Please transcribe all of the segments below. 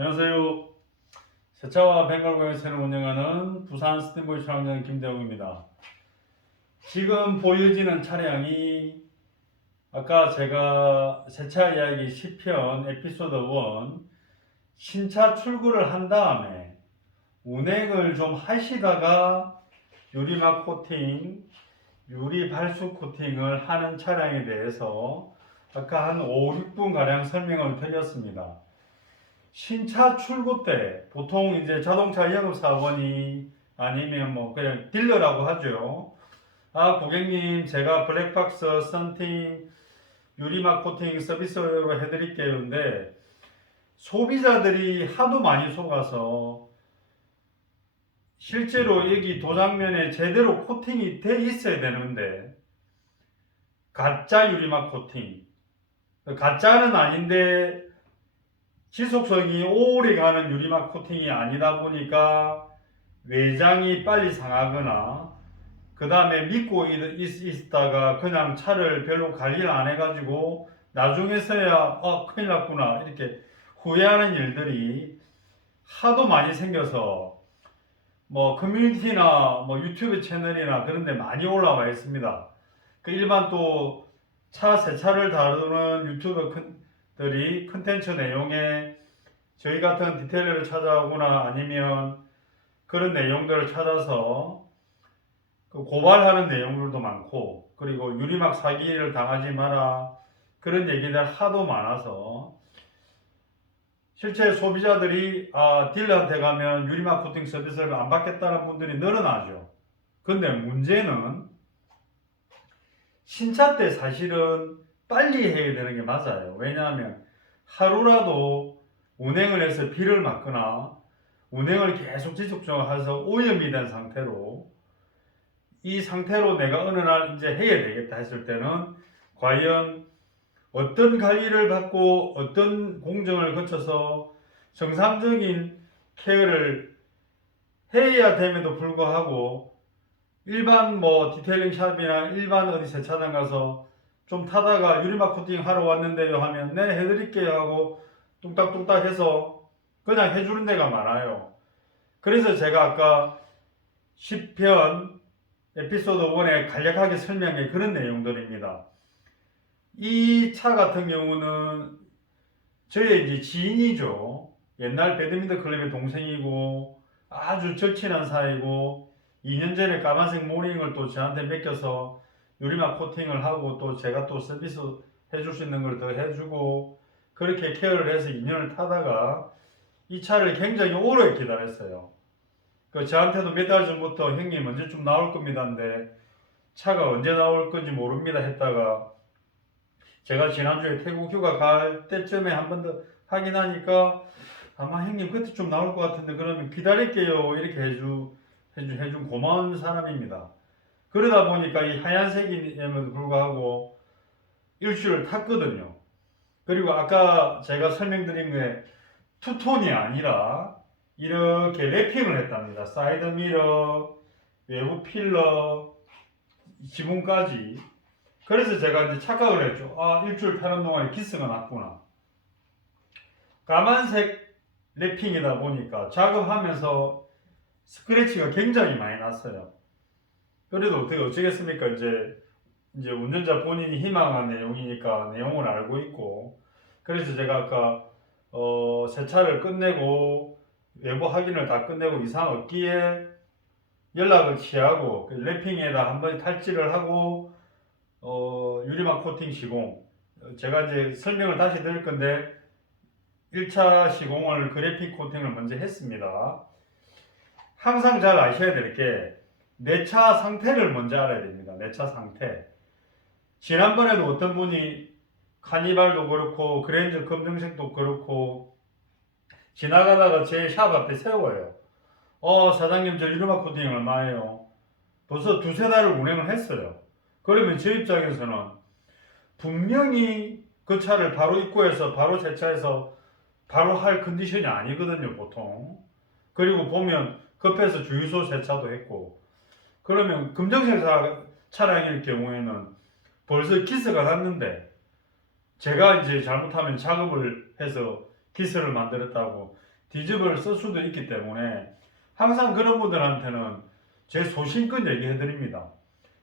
안녕하세요. 세차와 뱅갈공예체를 운영하는 부산 스팀보이 촬영장 김대웅입니다. 지금 보여지는 차량이 아까 제가 세차 이야기 10편 에피소드 1 신차 출고를 한 다음에 운행을 좀 하시다가 유리막 코팅, 유리 발수 코팅을 하는 차량에 대해서 아까 한 5, 6분 가량 설명을 드렸습니다. 신차 출고 때 보통 이제 자동차 영업사원이 아니면 뭐 그냥 딜러라고 하죠. 아, 고객님, 제가 블랙박스 썬팅 유리막 코팅 서비스로 해드릴게요. 근데 소비자들이 하도 많이 속아서 실제로 여기 도장면에 제대로 코팅이 돼 있어야 되는데 가짜 유리막 코팅, 가짜는 아닌데 지속성이 오래 가는 유리막 코팅이 아니다 보니까 외장이 빨리 상하거나 그 다음에 믿고 있다가 그냥 차를 별로 관리를 안 해가지고 나중에서야 큰일 났구나 이렇게 후회하는 일들이 하도 많이 생겨서 뭐 커뮤니티나 뭐 유튜브 채널이나 그런 데 많이 올라와 있습니다. 그 일반 또 차 새 차를 다루는 유튜버들이 컨텐츠 내용에 저희 같은 디테일러를 찾아오거나 아니면 그런 내용들을 찾아서 고발하는 내용들도 많고, 그리고 유리막 사기를 당하지 마라 그런 얘기들 하도 많아서 실제 소비자들이 딜러한테 가면 유리막 코팅 서비스를 안 받겠다는 분들이 늘어나죠. 근데 문제는 신차 때 사실은 빨리 해야 되는 게 맞아요. 왜냐하면 하루라도 운행을 해서 비를 맞거나 운행을 계속 지속적으로 해서 오염이 된 상태로 이 상태로 내가 어느 날 이제 해야 되겠다 했을 때는 과연 어떤 관리를 받고 어떤 공정을 거쳐서 정상적인 케어를 해야 됨에도 불구하고 일반 뭐 디테일링 샵이나 일반 어디 세차장 가서 좀 타다가 유리막 코팅 하러 왔는데요 하면 네 해드릴게요 하고 뚝딱뚝딱 해서 그냥 해주는 데가 많아요. 그래서 제가 아까 10편 에피소드 1에 간략하게 설명해 그런 내용들입니다. 이 차 같은 경우는 저의 이제 지인이죠. 옛날 배드민턴 클럽의 동생이고 아주 절친한 사이고 2년 전에 까만색 모닝을 또 저한테 맡겨서 유리막 코팅을 하고 또 제가 또 서비스 해줄 수 있는 걸 더 해주고 그렇게 케어를 해서 2년을 타다가 이 차를 굉장히 오래 기다렸어요. 저한테도 몇 달 전부터 형님 언제쯤 나올 겁니다 한데 차가 언제 나올 건지 모릅니다 했다가 제가 지난주에 태국 휴가 갈 때쯤에 한 번 더 확인하니까 아마 형님 그때 좀 나올 것 같은데 그러면 기다릴게요 이렇게 해준 고마운 사람입니다. 그러다 보니까 이 하얀색임에도 불구하고 일주일을 탔거든요. 그리고 아까 제가 설명드린 게 투톤이 아니라 이렇게 랩핑을 했답니다. 사이드 미러, 외부 필러, 지붕까지. 그래서 제가 이제 착각을 했죠. 일주일 타는 동안에 기스가 났구나. 까만색 랩핑이다 보니까 작업하면서 스크래치가 굉장히 많이 났어요. 그래도 어떻게 어쩌겠습니까? 이제 운전자 본인이 희망한 내용이니까 내용을 알고 있고. 그래서 제가 아까 세차를 끝내고 외부 확인을 다 끝내고 이상 없기에 연락을 취하고 랩핑에다 한번 탈지를 하고 유리막 코팅 시공 제가 이제 설명을 다시 드릴 건데 1차 시공을 그래픽 코팅을 먼저 했습니다. 항상 잘 아셔야 될 게 내 차 상태를 먼저 알아야 됩니다. 내 차 상태. 지난번에도 어떤 분이 카니발도 그렇고 그랜저 검정색도 그렇고 지나가다가 제 샵 앞에 세워요. 사장님 저 유리막 코팅 얼마예요? 벌써 두세 달을 운행을 했어요. 그러면 제 입장에서는 분명히 그 차를 바로 입고해서 바로 세차해서 바로 할 컨디션이 아니거든요 보통. 그리고 보면 급해서 주유소 세차도 했고 그러면 검정색 차량일 경우에는 벌써 기스가 났는데 제가 이제 잘못하면 작업을 해서 기스를 만들었다고 뒤집을 쓸 수도 있기 때문에 항상 그런 분들한테는 제 소신껏 얘기해 드립니다.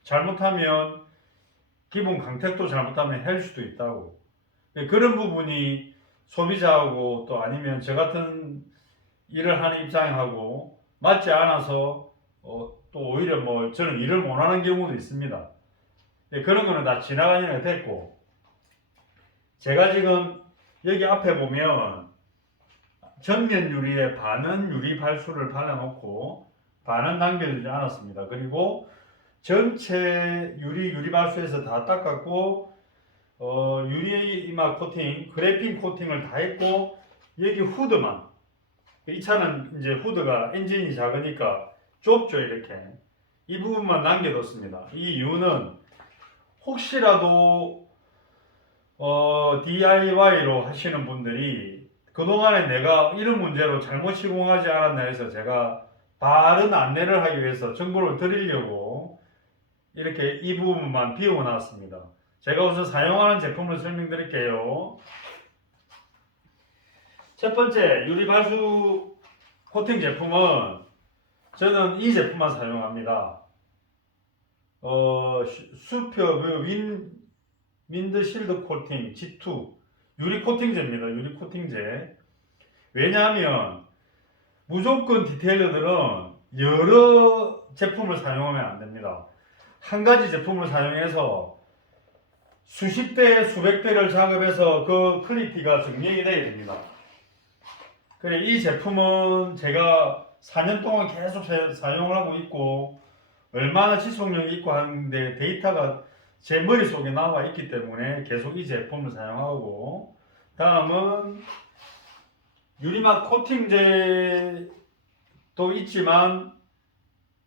잘못하면 기본 강택도 잘못하면 할 수도 있다고. 그런 부분이 소비자하고 또 아니면 저 같은 일을 하는 입장하고 맞지 않아서 또 오히려 뭐 저는 일을 못하는 경우도 있습니다. 그런 거는 다 지나가는 게 됐고, 제가 지금 여기 앞에 보면 전면 유리에 반은 유리 발수를 발라놓고 반은 남겨두지 않았습니다. 그리고 전체 유리 발수에서 다 닦았고 유리 이마 코팅, 그래핀 코팅을 다 했고 여기 후드만, 이 차는 이제 후드가 엔진이 작으니까 좁죠. 이렇게 이 부분만 남겨뒀습니다. 이 이유는 혹시라도 DIY로 하시는 분들이 그동안에 내가 이런 문제로 잘못 시공하지 않았나 해서 제가 바른 안내를 하기 위해서 정보를 드리려고 이렇게 이 부분만 비워놨습니다. 제가 우선 사용하는 제품을 설명드릴게요. 첫 번째 유리 발수 코팅 제품은 저는 이 제품만 사용합니다. 슈퍼 윈드 실드 코팅 G2 유리 코팅제입니다. 유리 코팅제. 왜냐하면 무조건 디테일러들은 여러 제품을 사용하면 안 됩니다. 한 가지 제품을 사용해서 수십 대, 수백 대를 작업해서 그 퀄리티가 증명이 돼야 됩니다. 그래, 이 제품은 제가 4년 동안 계속 사용을 하고 있고 얼마나 지속력이 있고 하는데 데이터가 제 머릿속에 나와 있기 때문에 계속 이 제품을 사용하고, 다음은 유리막 코팅제도 있지만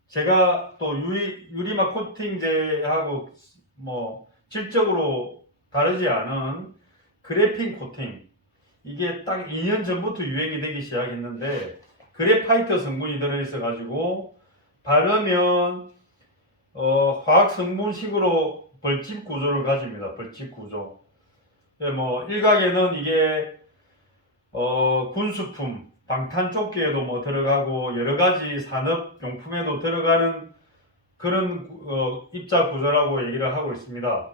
제가 또 유리막 코팅제하고 뭐 질적으로 다르지 않은 그래핀 코팅, 이게 딱 2년 전부터 유행이 되기 시작했는데 그래파이트 성분이 들어있어 가지고 바르면 화학 성분식으로 벌집 구조를 가집니다. 벌집 구조. 뭐 일각에는 이게 군수품, 방탄조끼에도 뭐 들어가고 여러 가지 산업 용품에도 들어가는 그런 입자 구조라고 얘기를 하고 있습니다.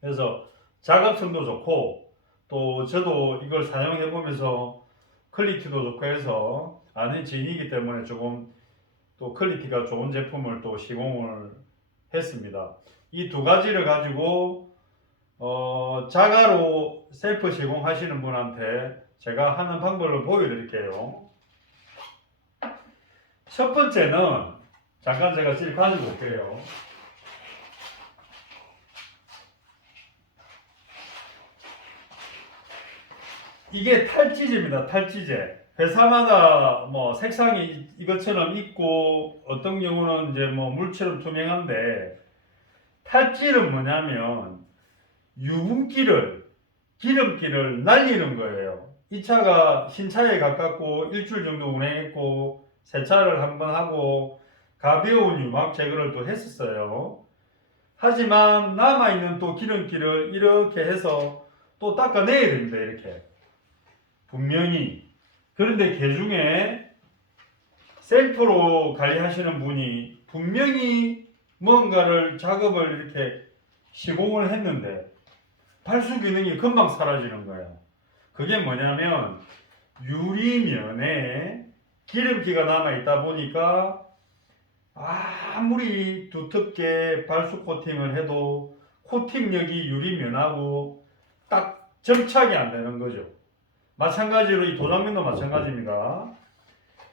그래서 작업성도 좋고 또 저도 이걸 사용해 보면서 퀄리티도 좋고 해서 아는 지인이기 때문에 조금 또 퀄리티가 좋은 제품을 또 시공을 했습니다. 이 두 가지를 가지고 자가로 셀프 시공하시는 분한테 제가 하는 방법을 보여드릴게요. 첫 번째는 잠깐 제가 지금 가지고 올게요. 이게 탈지제입니다. 탈지제. 회사마다 뭐 색상이 이것처럼 있고 어떤 경우는 이제 뭐 물처럼 투명한데, 탈지는 뭐냐면 유분기를, 기름기를 날리는 거예요. 이 차가 신차에 가깝고 일주일 정도 운행했고 세차를 한번 하고 가벼운 유막 제거를 또 했었어요. 하지만 남아있는 또 기름기를 이렇게 해서 또 닦아내야 됩니다. 이렇게 분명히. 그런데 개중에 셀프로 관리하시는 분이 분명히 뭔가를 작업을 이렇게 시공을 했는데 발수 기능이 금방 사라지는 거예요. 그게 뭐냐면 유리면에 기름기가 남아있다 보니까 아무리 두텁게 발수 코팅을 해도 코팅력이 유리면하고 딱 정착이 안 되는 거죠. 마찬가지로 이 도장면도 마찬가지입니다.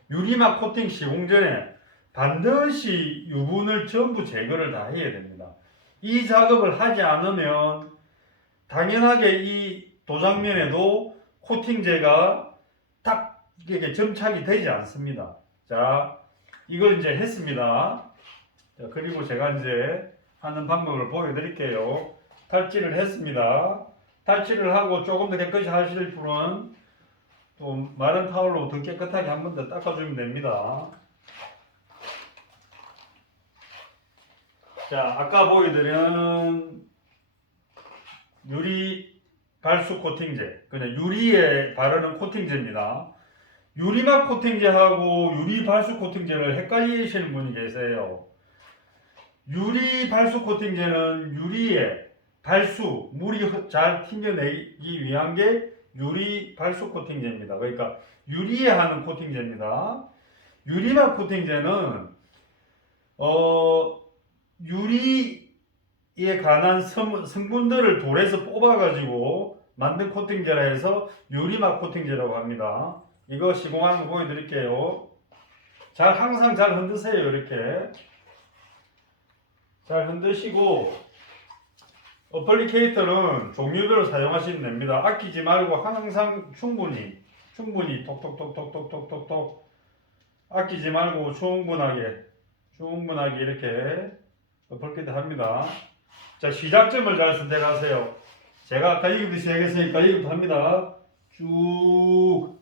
유리막 코팅 시공 전에 반드시 유분을 전부 제거를 다 해야 됩니다. 이 작업을 하지 않으면 당연하게 이 도장면에도 코팅제가 딱 이렇게 점착이 되지 않습니다. 자, 이걸 이제 했습니다. 자, 그리고 제가 이제 하는 방법을 보여드릴게요. 탈지를 했습니다. 탈지를 하고 조금 더 깨끗이 하실 분은 또 마른 타올로 더 깨끗하게 한 번 더 닦아주면 됩니다. 자, 아까 보여드린 유리 발수 코팅제, 그냥 유리에 바르는 코팅제입니다. 유리막 코팅제하고 유리 발수 코팅제를 헷갈리시는 분이 계세요. 유리 발수 코팅제는 유리에 발수, 물이 잘 튕겨내기 위한 게 유리 발수 코팅제입니다. 그러니까 유리에 하는 코팅제입니다. 유리막 코팅제는 유리에 관한 성분들을 돌에서 뽑아가지고 만든 코팅제라 해서 유리막 코팅제라고 합니다. 이거 시공하는 거 보여드릴게요. 항상 잘 흔드세요. 이렇게 잘 흔드시고, 어플리케이터는 종류별로 사용하시면 됩니다. 아끼지 말고 항상 충분히 톡톡톡톡톡톡톡 아끼지 말고 충분하게 이렇게 어플리케이터 합니다. 자, 시작점을 잘 선택하세요. 제가 아까 이것부터 시작했으니까 이것부터 합니다. 쭉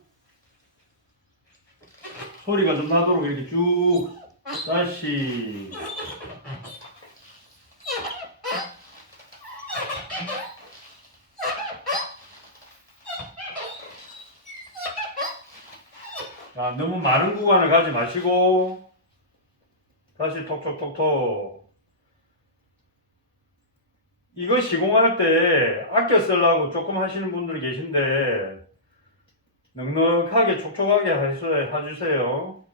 소리가 좀 나도록 이렇게 쭉 다시. 자, 너무 많은 구간을 가지 마시고 다시 톡톡톡톡. 이거 시공할 때 아껴 쓰려고 조금 하시는 분들이 계신데 넉넉하게 촉촉하게 해주세요.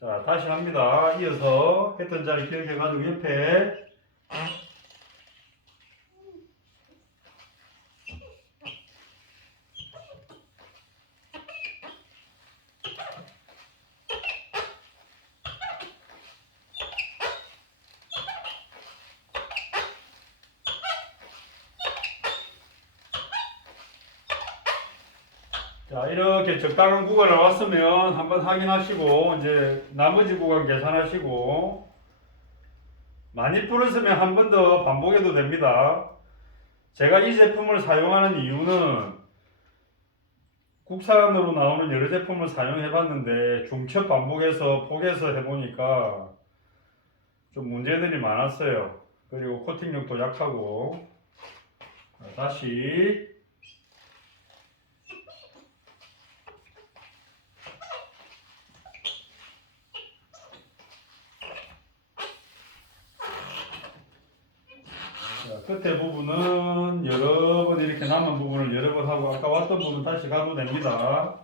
자, 다시 합니다. 이어서 했던 자리 기억해가지고 옆에 자, 이렇게 적당한 구간을 왔으면 한번 확인하시고 이제 나머지 구간 계산하시고, 많이 풀었으면 한 번 더 반복해도 됩니다. 제가 이 제품을 사용하는 이유는 국산으로 나오는 여러 제품을 사용해 봤는데 중첩 반복해서 포개서 해보니까 좀 문제들이 많았어요. 그리고 코팅력도 약하고. 다시 끝에 부분은 여러 번 이렇게 남은 부분을 여러 번 하고 아까 왔던 부분 다시 가도 됩니다.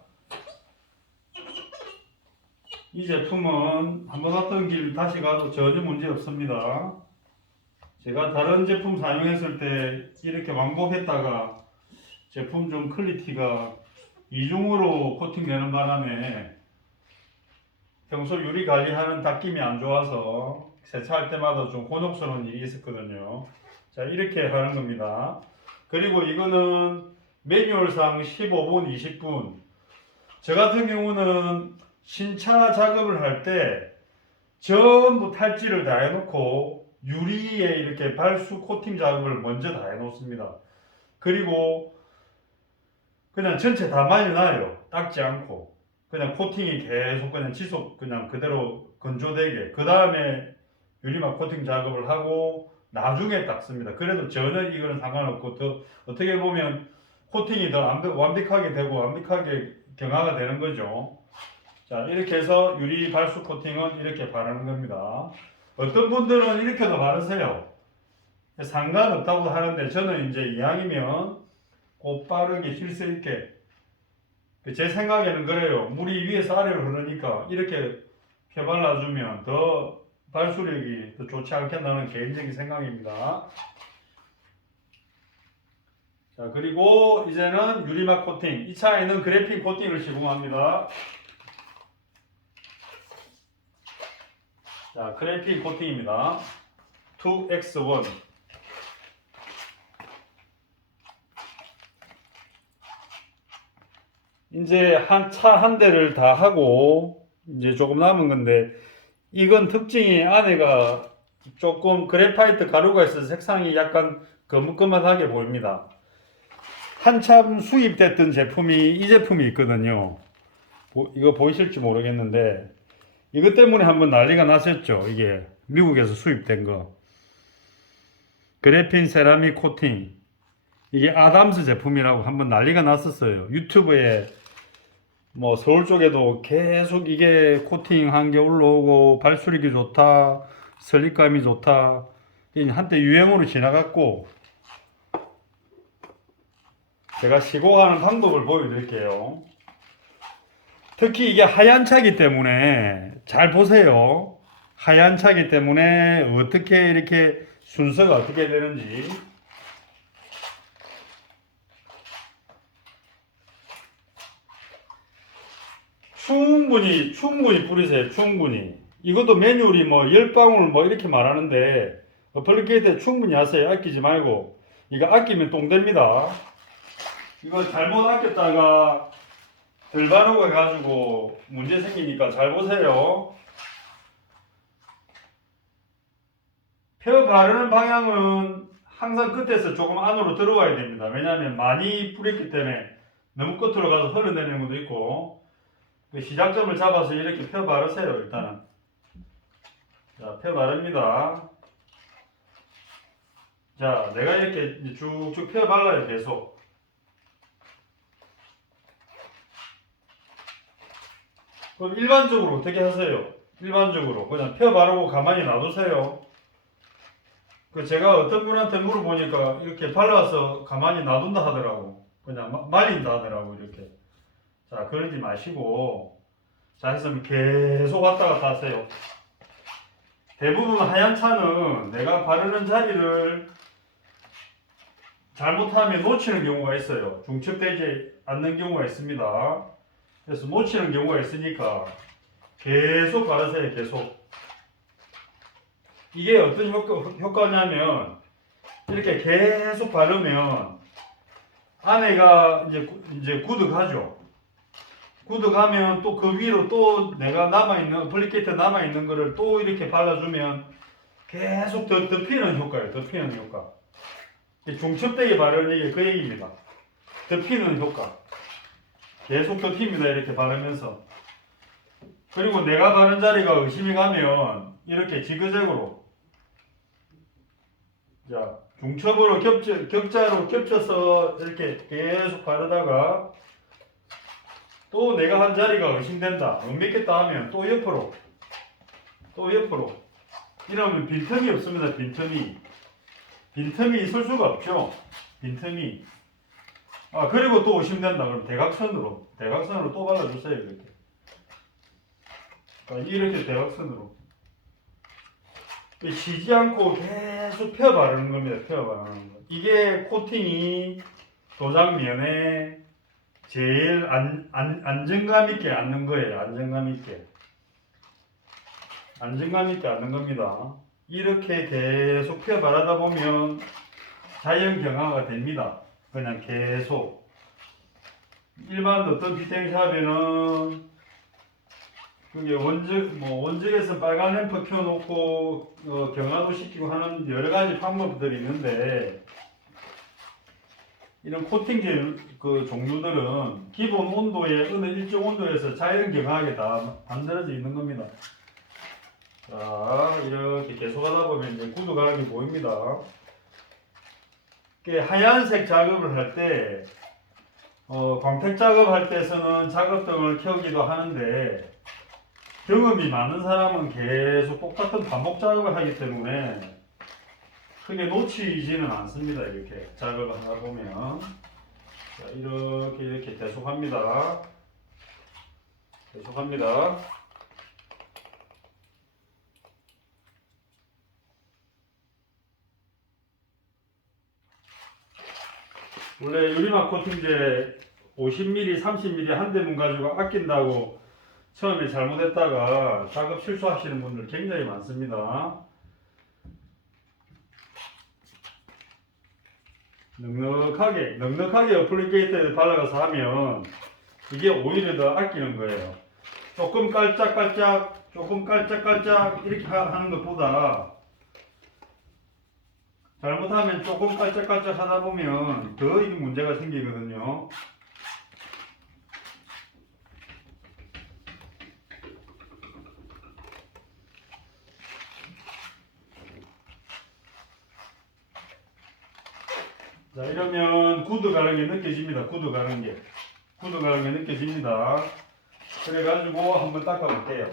이 제품은 한번 왔던 길 다시 가도 전혀 문제 없습니다. 제가 다른 제품 사용했을 때 이렇게 왕복했다가 제품 좀 퀄리티가 이중으로 코팅되는 바람에 평소 유리 관리하는 닦임이 안 좋아서 세차할 때마다 좀 곤혹스러운 일이 있었거든요. 자, 이렇게 하는 겁니다. 그리고 이거는 매뉴얼상 15분, 20분. 저 같은 경우는 신차 작업을 할 때 전부 탈지를 다 해놓고 유리에 이렇게 발수 코팅 작업을 먼저 다 해놓습니다. 그리고 그냥 전체 다 말려놔요. 닦지 않고. 그냥 코팅이 계속 그냥 지속 그냥 그대로 건조되게. 그 다음에 유리막 코팅 작업을 하고 나중에 닦습니다. 그래도 전혀 이거는 상관없고 더 어떻게 보면 코팅이 더 완벽하게 되고 완벽하게 경화가 되는 거죠. 자, 이렇게 해서 유리 발수 코팅은 이렇게 바르는 겁니다. 어떤 분들은 이렇게도 바르세요. 상관없다고 하는데 저는 이제 이왕이면 곧바르게 실수 있게, 제 생각에는 그래요. 물이 위에서 아래로 흐르니까 이렇게 펴발라주면 더 발수력이 더 좋지 않겠나는 개인적인 생각입니다. 자, 그리고 이제는 유리막 코팅, 이 차에는 그래핀 코팅을 시공합니다. 자, 그래핀 코팅입니다. 2X1. 이제 차 한 대를 다 하고 이제 조금 남은 건데, 이건 특징이 안에가 조금 그래파이트 가루가 있어서 색상이 약간 거뭇거뭇하게 보입니다. 한참 수입됐던 제품이 이 제품이 있거든요. 이거 보이실지 모르겠는데 이것 때문에 한번 난리가 났었죠. 이게 미국에서 수입된 거. 그래핀 세라믹 코팅. 이게 아담스 제품이라고 한번 난리가 났었어요. 유튜브에 뭐 서울 쪽에도 계속 이게 코팅한 게 올라오고 발수력이 좋다, 설립감이 좋다. 이게 한때 유행으로 지나갔고 제가 시공하는 방법을 보여드릴게요. 특히 이게 하얀 차기 때문에 잘 보세요. 하얀 차기 때문에 어떻게 이렇게 순서가 어떻게 되는지. 충분히 뿌리세요. 충분히. 이것도 매뉴얼이 뭐 10방울 뭐 이렇게 말하는데 어플리케이터 충분히 하세요. 아끼지 말고. 이거 아끼면 똥 됩니다. 이거 잘못 아꼈다가 덜 바르고 해가지고 문제 생기니까 잘 보세요. 펴 바르는 방향은 항상 끝에서 조금 안으로 들어와야 됩니다. 왜냐하면 많이 뿌렸기 때문에 너무 끝으로 가서 흘러내리는 것도 있고, 시작점을 잡아서 이렇게 펴 바르세요. 일단은 자, 펴 바릅니다. 자, 내가 이렇게 쭉쭉 펴 발라요. 계속. 그럼 일반적으로 어떻게 하세요? 일반적으로 그냥 펴 바르고 가만히 놔두세요. 제가 어떤 분한테 물어보니까 이렇게 발라서 가만히 놔둔다 하더라고. 그냥 말린다 하더라고. 이렇게. 자, 그러지 마시고, 자, 했으면 계속 왔다 갔다 하세요. 대부분 하얀 차는 내가 바르는 자리를 잘못하면 놓치는 경우가 있어요. 중첩되지 않는 경우가 있습니다. 그래서 놓치는 경우가 있으니까 계속 바르세요. 계속. 이게 어떤 효과냐면 이렇게 계속 바르면 안에가 이제 구득하죠. 구득하면 또 그 위로 또 내가 남아있는 어플리케이터 남아있는 거를 또 이렇게 발라주면 계속 덮이는 효과예요. 덮이는 효과. 중첩되게 바르는 게 그 얘기입니다. 덮이는 효과. 계속 덮입니다. 이렇게 바르면서. 그리고 내가 바른 자리가 의심이 가면 이렇게 지그재그로, 자, 중첩으로 격자로 겹쳐서 이렇게 계속 바르다가 또 내가 한 자리가 의심된다, 못 믿겠다 하면 또 옆으로, 또 옆으로. 이러면 빈틈이 없습니다. 빈틈이 있을 수가 없죠. 빈틈이. 그리고 또 의심된다 그럼 대각선으로 또 발라주세요. 이렇게 대각선으로 쉬지 않고 계속 펴 바르는 겁니다. 펴 바르는 거. 이게 코팅이 도장면에 제일 안정감 있게 앉는 거예요. 안정감 있게 앉는 겁니다. 이렇게 계속 펴 바르다 보면 자연 경화가 됩니다. 그냥 계속. 일반 어떤 디테일샵에는 그게 원적에서 빨간 램프 켜놓고 경화도 시키고 하는 여러 가지 방법들이 있는데, 이런 코팅제 그 종류들은 기본 온도에 어느 일정 온도에서 자연 경화하게 다 만들어져 있는 겁니다. 자, 이렇게 계속 하다 보면 이제 구두가락이 보입니다. 하얀색 작업을 할 때, 광택 작업할 때서는 작업등을 켜기도 하는데, 경험이 많은 사람은 계속 똑같은 반복 작업을 하기 때문에 크게 놓치지는 않습니다. 이렇게 작업을 하다 보면. 자, 이렇게 계속합니다. 원래 유리막 코팅제 50mm, 30mm 한 대만 가지고 아낀다고 처음에 잘못했다가 작업 실수하시는 분들 굉장히 많습니다. 넉넉하게 어플리케이터에 발라가서 하면 이게 오히려 더 아끼는 거예요. 조금 깔짝깔짝 이렇게 하는 것보다 잘못하면 조금 깔짝깔짝 하다 보면 더 이게 문제가 생기거든요. 자, 이러면 구두 가는 게 느껴집니다. 구두 가는 게 느껴집니다. 그래가지고 한번 닦아볼게요.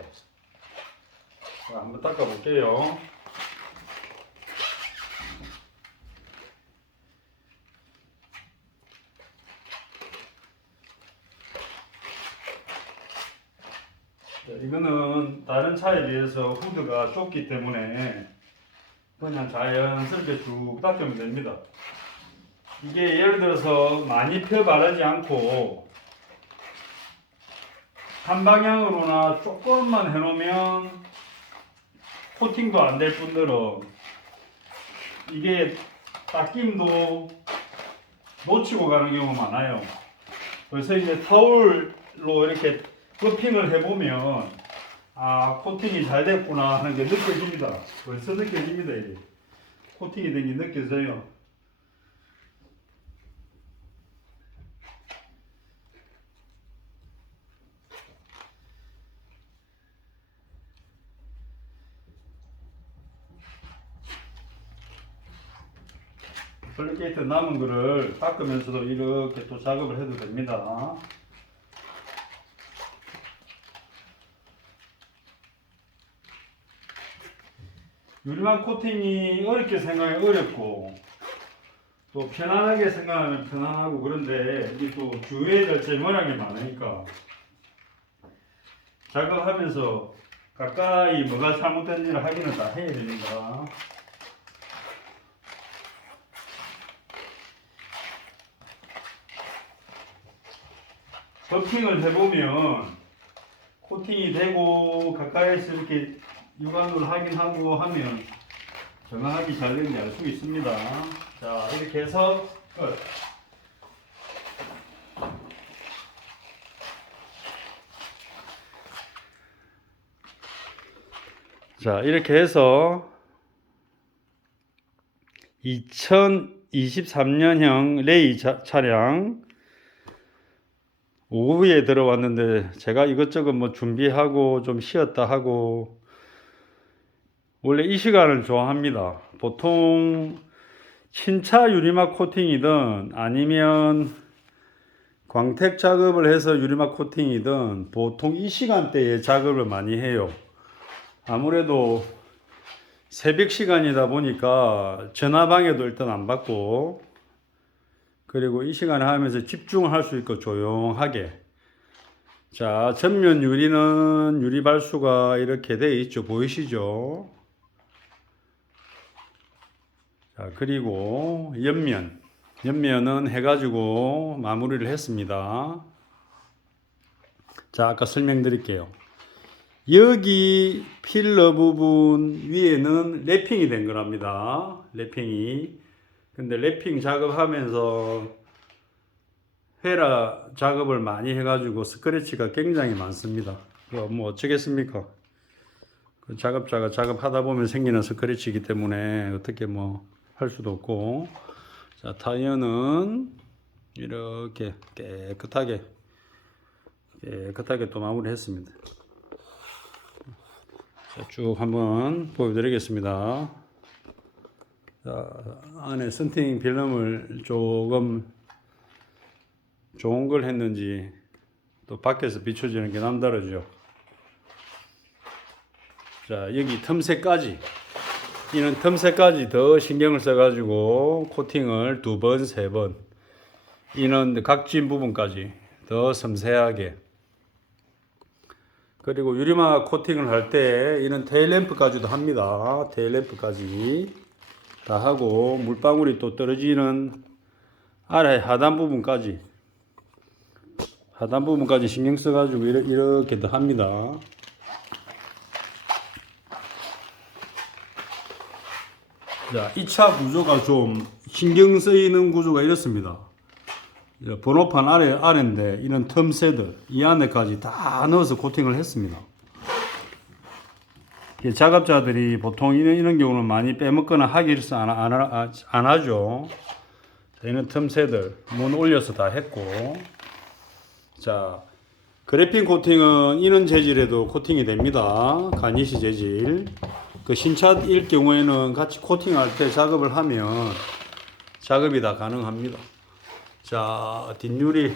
자, 한번 닦아볼게요. 자, 이거는 다른 차에 비해서 후드가 좁기 때문에 그냥 자연스럽게 쭉 닦으면 됩니다. 이게 예를 들어서 많이 펴 바르지 않고 한 방향으로나 조금만 해놓으면 코팅도 안 될 뿐더러 이게 닦임도 놓치고 가는 경우가 많아요. 그래서 이제 타올로 이렇게 커핑을 해보면 아, 코팅이 잘 됐구나 하는 게 느껴집니다. 벌써 느껴집니다. 이게 코팅이 된 게 느껴져요. 플랫게이트 남은 거를 닦으면서도 이렇게 또 작업을 해도 됩니다. 유리막 코팅이 어렵게 생각하면 어렵고 또 편안하게 생각하면 편안하고 그런데 이게 또 주의해야 될 점이 워낙에 많으니까 작업하면서 가까이 뭐가 잘못된지를 확인을 다 해야 됩니다. 버핑을 해보면 코팅이 되고 가까이서 이렇게 육안으로 확인하고 하면 정확하게 잘 되는지 알 수 있습니다. 자, 이렇게 해서 끝. 자, 이렇게 해서 2023년형 레이 차량 오후에 들어왔는데 제가 이것저것 뭐 준비하고 좀 쉬었다 하고 원래 이 시간을 좋아합니다. 보통 신차 유리막 코팅이든 아니면 광택 작업을 해서 유리막 코팅이든 보통 이 시간대에 작업을 많이 해요. 아무래도 새벽 시간이다 보니까 전화방해도 일단 안 받고 그리고 이 시간에 하면서 집중을 할 수 있고 조용하게. 자, 전면 유리는 유리 발수가 이렇게 되어 있죠. 보이시죠? 자, 그리고 옆면은 해가지고 마무리를 했습니다. 자, 아까 설명드릴게요. 여기 필러 부분 위에는 랩핑이 된 거랍니다. 랩핑이. 근데 랩핑 작업하면서 헤라 작업을 많이 해가지고 스크래치가 굉장히 많습니다. 뭐 어쩌겠습니까? 그 작업자가 작업하다 보면 생기는 스크래치이기 때문에 어떻게 뭐 할 수도 없고. 자, 타이어는 이렇게 깨끗하게 또 마무리했습니다. 자, 쭉 한번 보여드리겠습니다. 자, 안에 선팅 필름을 조금 좋은 걸 했는지 또 밖에서 비춰지는 게 남다르죠. 자, 여기 틈새까지 이는 틈새까지 더 신경을 써가지고 코팅을 2번, 3번 이는 각진 부분까지 더 섬세하게 그리고 유리막 코팅을 할 때 이는 테일램프까지도 합니다. 테일램프까지 다 하고 물방울이 또 떨어지는 아래 하단 부분까지 신경 써가지고 이렇게 더 합니다. 자, 2차 구조가 좀 신경 쓰이는 구조가 이렇습니다. 번호판 아래인데 이런 틈새들 이 안에까지 다 넣어서 코팅을 했습니다. 작업자들이 보통 이런 경우는 많이 빼먹거나 하기를 안 하죠. 자, 이런 틈새들 문 올려서 다 했고, 자, 그래핀 코팅은 이런 재질에도 코팅이 됩니다. 가니시 재질. 그 신차일 경우에는 같이 코팅할 때 작업을 하면 작업이 다 가능합니다. 자, 뒷유리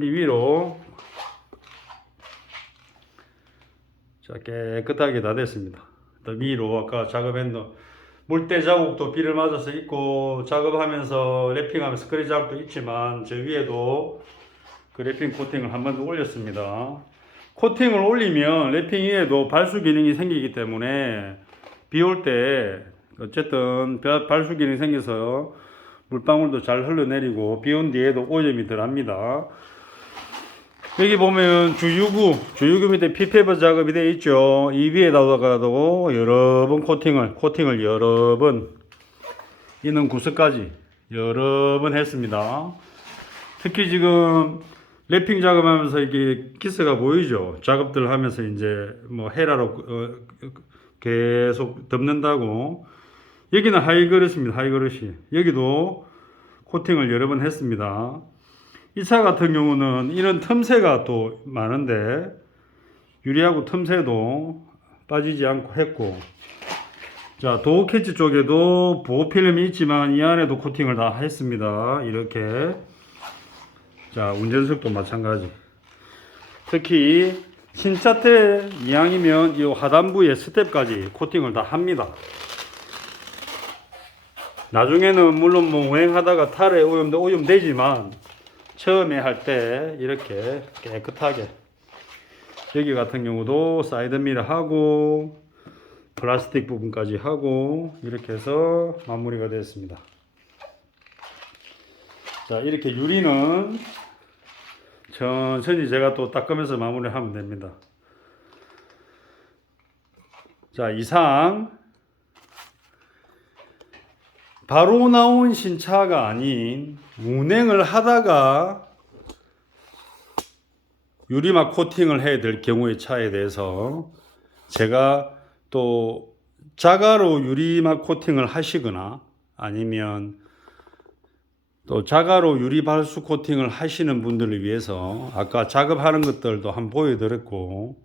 위로 자, 깨끗하게 다 됐습니다. 위로 아까 작업했던 물때 자국도 비를 맞아서 있고, 작업하면서 랩핑하면서 스크래 자국도 있지만 저 위에도 그 랩핑 코팅을 한 번 더 올렸습니다. 코팅을 올리면 랩핑 위에도 발수 기능이 생기기 때문에 비 올 때 어쨌든 발수 기능이 생겨서 물방울도 잘 흘러내리고 비 온 뒤에도 오염이 덜합니다. 여기 보면 주유구 밑에 피페버 작업이 되어 있죠. 이 위에다가도 여러 번 코팅을 여러 번, 이는 구석까지 여러 번 했습니다. 특히 지금 랩핑 작업하면서 이게 기스가 보이죠. 작업들 하면서 이제 뭐 헤라로 계속 덮는다고. 여기는 하이그릇입니다. 하이그릇이. 여기도 코팅을 여러 번 했습니다. 이 차 같은 경우는 이런 틈새가 또 많은데 유리하고 틈새도 빠지지 않고 했고, 자, 도어 캐치 쪽에도 보호 필름이 있지만 이 안에도 코팅을 다 했습니다. 이렇게. 자, 운전석도 마찬가지. 특히 신차 때 이왕이면 이 하단부에 스텝까지 코팅을 다 합니다. 나중에는 물론 뭐 운행하다가 탈에 오염되지만 처음에 할 때 이렇게 깨끗하게, 여기 같은 경우도 사이드미러 하고 플라스틱 부분까지 하고 이렇게 해서 마무리가 됐습니다. 자, 이렇게 유리는 천천히 제가 또 닦으면서 마무리하면 됩니다. 자, 이상 바로 나온 신차가 아닌 운행을 하다가 유리막 코팅을 해야 될 경우의 차에 대해서 제가 또 자가로 유리막 코팅을 하시거나 아니면 또 자가로 유리 발수 코팅을 하시는 분들을 위해서 아까 작업하는 것들도 한번 보여드렸고,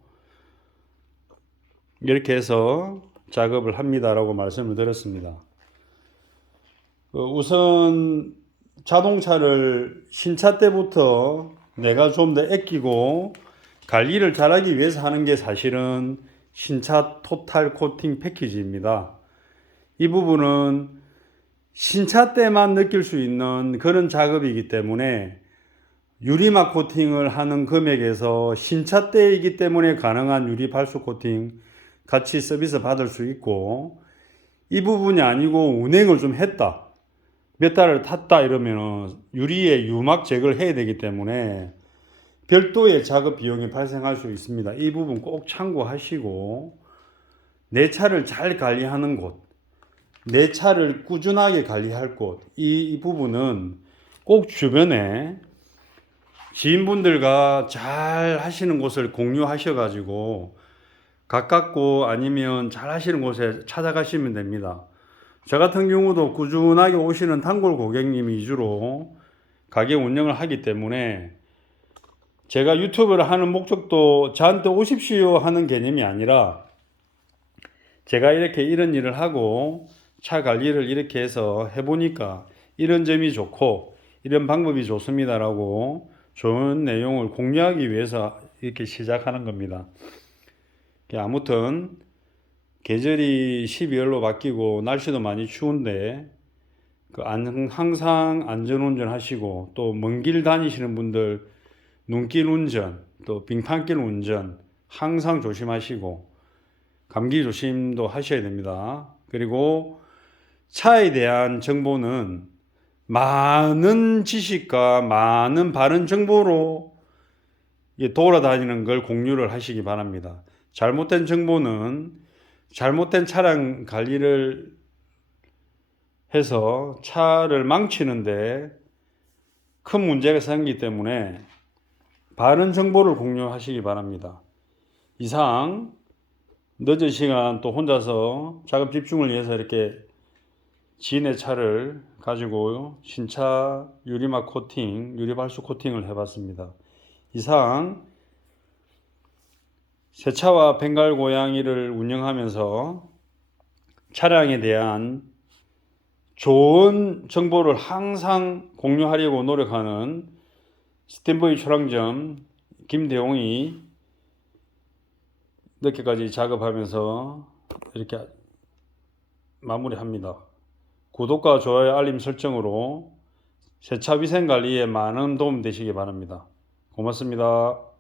이렇게 해서 작업을 합니다라고 말씀을 드렸습니다. 우선 자동차를 신차 때부터 내가 좀 더 아끼고 관리를 잘하기 위해서 하는 게 사실은 신차 토탈 코팅 패키지입니다. 이 부분은 신차 때만 느낄 수 있는 그런 작업이기 때문에 유리막 코팅을 하는 금액에서 신차 때이기 때문에 가능한 유리 발수 코팅 같이 서비스 받을 수 있고, 이 부분이 아니고 운행을 좀 했다, 몇 달을 탔다 이러면 유리에 유막 제거를 해야 되기 때문에 별도의 작업 비용이 발생할 수 있습니다. 이 부분 꼭 참고하시고, 내 차를 잘 관리하는 곳, 내 차를 꾸준하게 관리할 곳, 이 부분은 꼭 주변에 지인분들과 잘 하시는 곳을 공유하셔가지고 가깝고 아니면 잘 하시는 곳에 찾아가시면 됩니다. 저 같은 경우도 꾸준하게 오시는 단골 고객님 위주로 가게 운영을 하기 때문에 제가 유튜브를 하는 목적도 저한테 오십시오 하는 개념이 아니라, 제가 이렇게 이런 일을 하고 차 관리를 이렇게 해서 해보니까 이런 점이 좋고 이런 방법이 좋습니다라고 좋은 내용을 공유하기 위해서 이렇게 시작하는 겁니다. 아무튼 계절이 12월로 바뀌고 날씨도 많이 추운데 항상 안전운전 하시고, 또 먼 길 다니시는 분들 눈길 운전, 또 빙판길 운전 항상 조심하시고 감기 조심도 하셔야 됩니다. 그리고 차에 대한 정보는 많은 지식과 많은 바른 정보로 돌아다니는 걸 공유를 하시기 바랍니다. 잘못된 정보는 잘못된 차량 관리를 해서 차를 망치는데 큰 문제가 생기기 때문에 바른 정보를 공유하시기 바랍니다. 이상 늦은 시간 또 혼자서 작업 집중을 위해서 이렇게 지인의 차를 가지고 신차 유리막 코팅, 유리발수 코팅을 해봤습니다. 이상 새차와 벵갈 고양이를 운영하면서 차량에 대한 좋은 정보를 항상 공유하려고 노력하는 스탠보이 초량점 김대용이 늦게까지 작업하면서 이렇게 마무리합니다. 구독과 좋아요, 알림 설정으로 세차 위생 관리에 많은 도움 되시기 바랍니다. 고맙습니다.